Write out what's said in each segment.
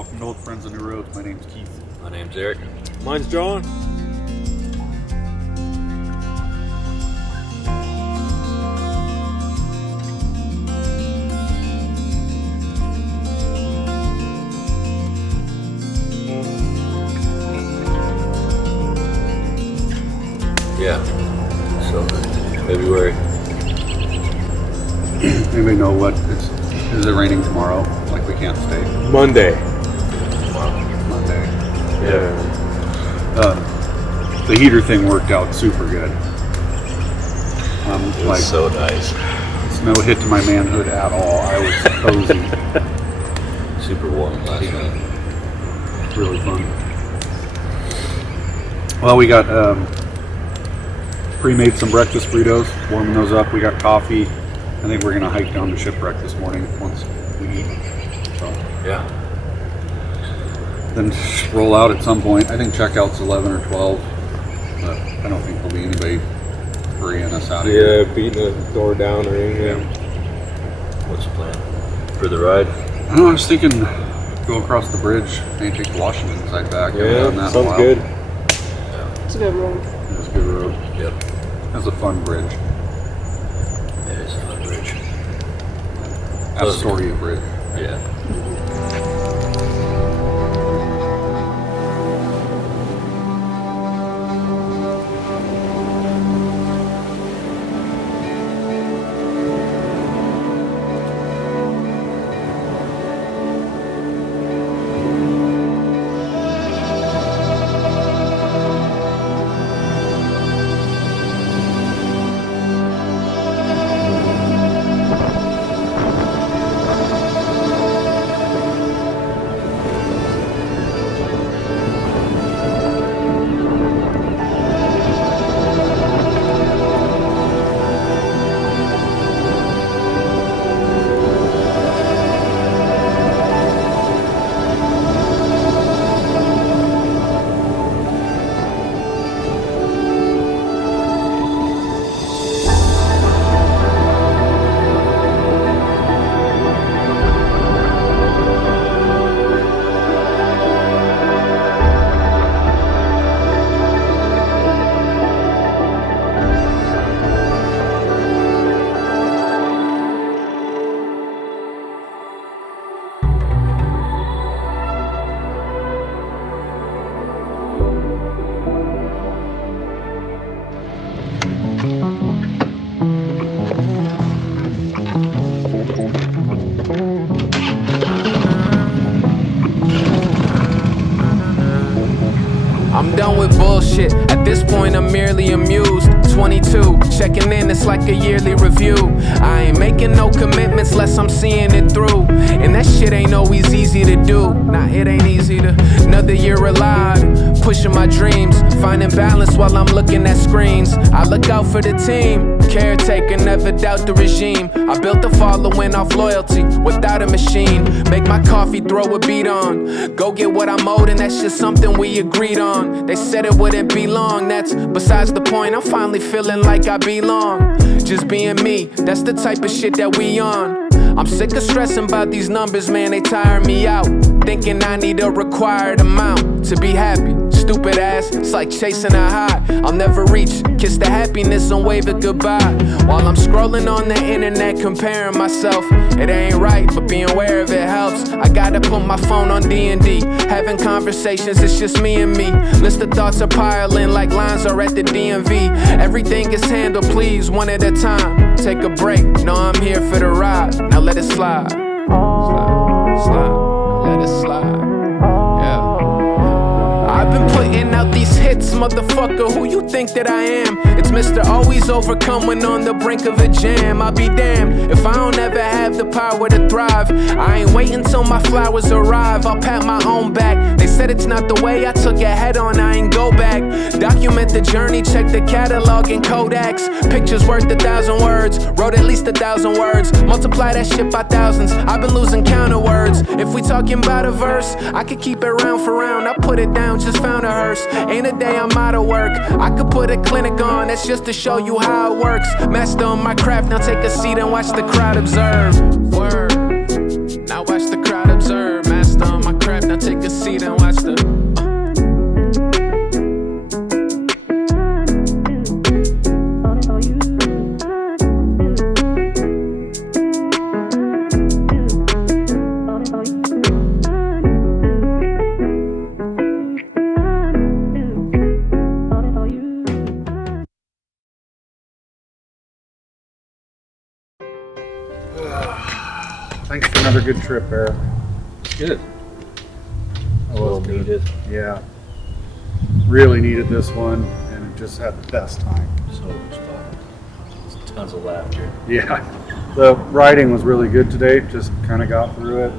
Welcome to Old Friends on New Roads. My name's Keith. My name's Eric. Mine's John. Yeah. So, February. Anybody know what? Is it raining tomorrow? Like we can't stay? Monday. Monday. Yeah. The heater thing worked out super good. It was so nice. It's no hit to my manhood at all. I was cozy. Super warm last night. Really fun. Well, we got pre-made some breakfast burritos, warming those up. We got coffee. I think we're going to hike down to Shipwreck this morning once we eat. So, Yeah. then roll out at some point. I think checkout's 11 or 12, but I don't think there'll be anybody hurrying us out of here. Yeah, beating the door down or anything. What's the plan for the ride? I don't know, I was thinking go across the bridge, maybe take the Washington side back. Haven't done that in a Sounds while. good. It's a good road. It was a good road. Yep. It was a fun bridge. It is a fun bridge. Astoria Bridge. Yeah. I'm done with bullshit. At this point, I'm merely amused. 22, checking in, it's like a yearly review. I ain't making no commitments unless I'm seeing it through. And that shit ain't always easy to do. Nah, it ain't easy to. Another year alive, pushing my dreams, finding balance while I'm looking at screens. I look out for the team, caretaker, never doubt the regime. I built a following off loyalty without a machine. Make my coffee, throw a beat on. Go get what I'm owed, and that's just something we agreed on. They said it wouldn't be long, that's besides the point. I'm finally feeling like I belong. Just being me, that's the type of shit that we on. I'm sick of stressing about these numbers, man, they tire me out. Thinking I need a required amount to be happy. Stupid ass, it's like chasing a high I'll never reach. Kiss the happiness and wave it goodbye. While I'm scrolling on the internet comparing myself. It ain't right, but being aware of it helps. I gotta put my phone on D&D. Having conversations, it's just me and me. List of thoughts are piling like lines are at the DMV. Everything is handled, please, one at a time. Take a break, no, I'm here for the ride. Now let it slide. Slide, slide, let it slide. Yeah. I've been putting out these hits, motherfucker, who you think that I am? It's Mr. Always Overcome when on the brink of a jam. I'll be damned if I don't ever have the power to thrive. I ain't waiting till my flowers arrive, I'll pat my own back. They said it's not the way, I took it head on, I ain't go back. Document the journey, check the catalog and Kodaks. Pictures worth 1,000 words, wrote at least 1,000 words. Multiply that shit by thousands, I've been losing count of words. If we talking about a verse, I could keep it round for round. I put it down, just found a hearse. Ain't a day I'm out of work, I could put a clinic on, that's just to show you how it works. Master on my craft, now take a seat and watch the crowd observe. Word, now watch the crowd observe. Master on my craft, now Thanks for another good trip, Eric. Good. Well needed. Yeah. Really needed this one, and just had the best time. So much fun. Tons of laughter. Yeah. The riding was really good today. Just kind of got through it.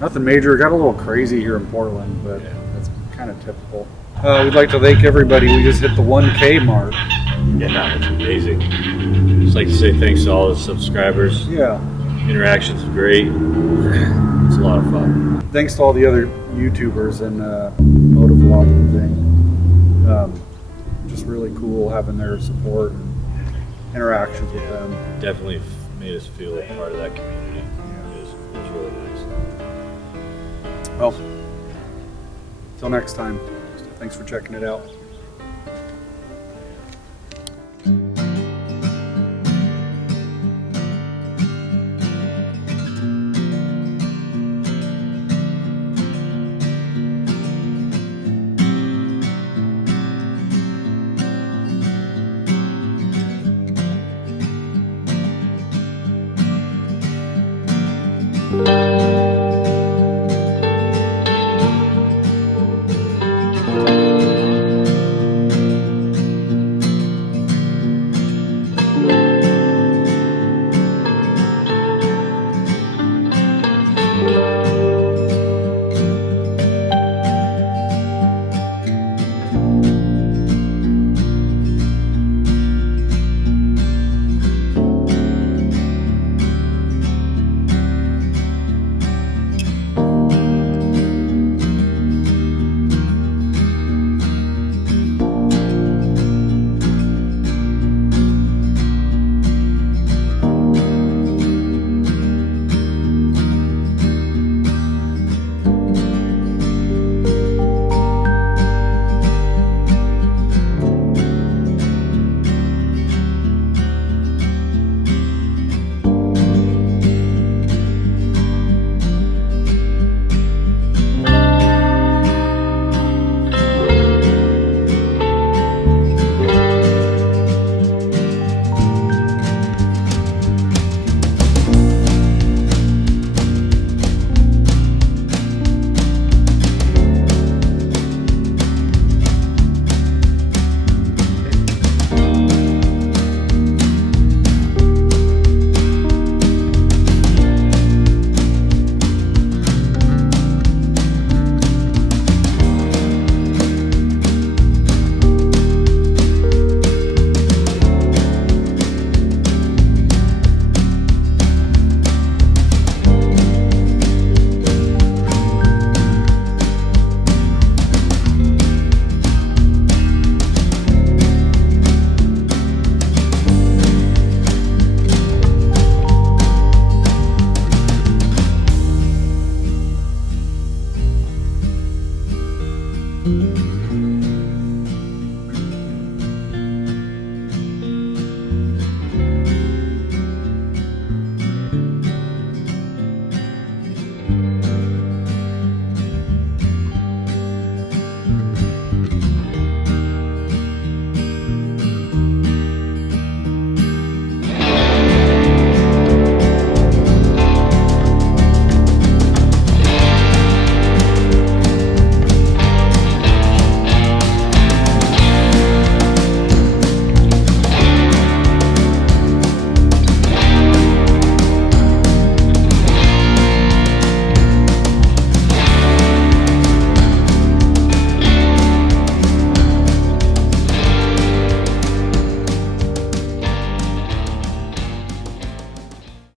Nothing major. It got a little crazy here in Portland, but that's kind of typical. We'd like to thank everybody. We just hit the 1K mark. Yeah, it's amazing. Just like to say thanks to all the subscribers. Yeah. Interactions are great. It's a lot of fun. Thanks to all the other YouTubers and motovlogging thing. Just really cool having their support and interactions with them. Definitely made us feel like part of that community. It was really nice. Well, till next time. Thanks for checking it out.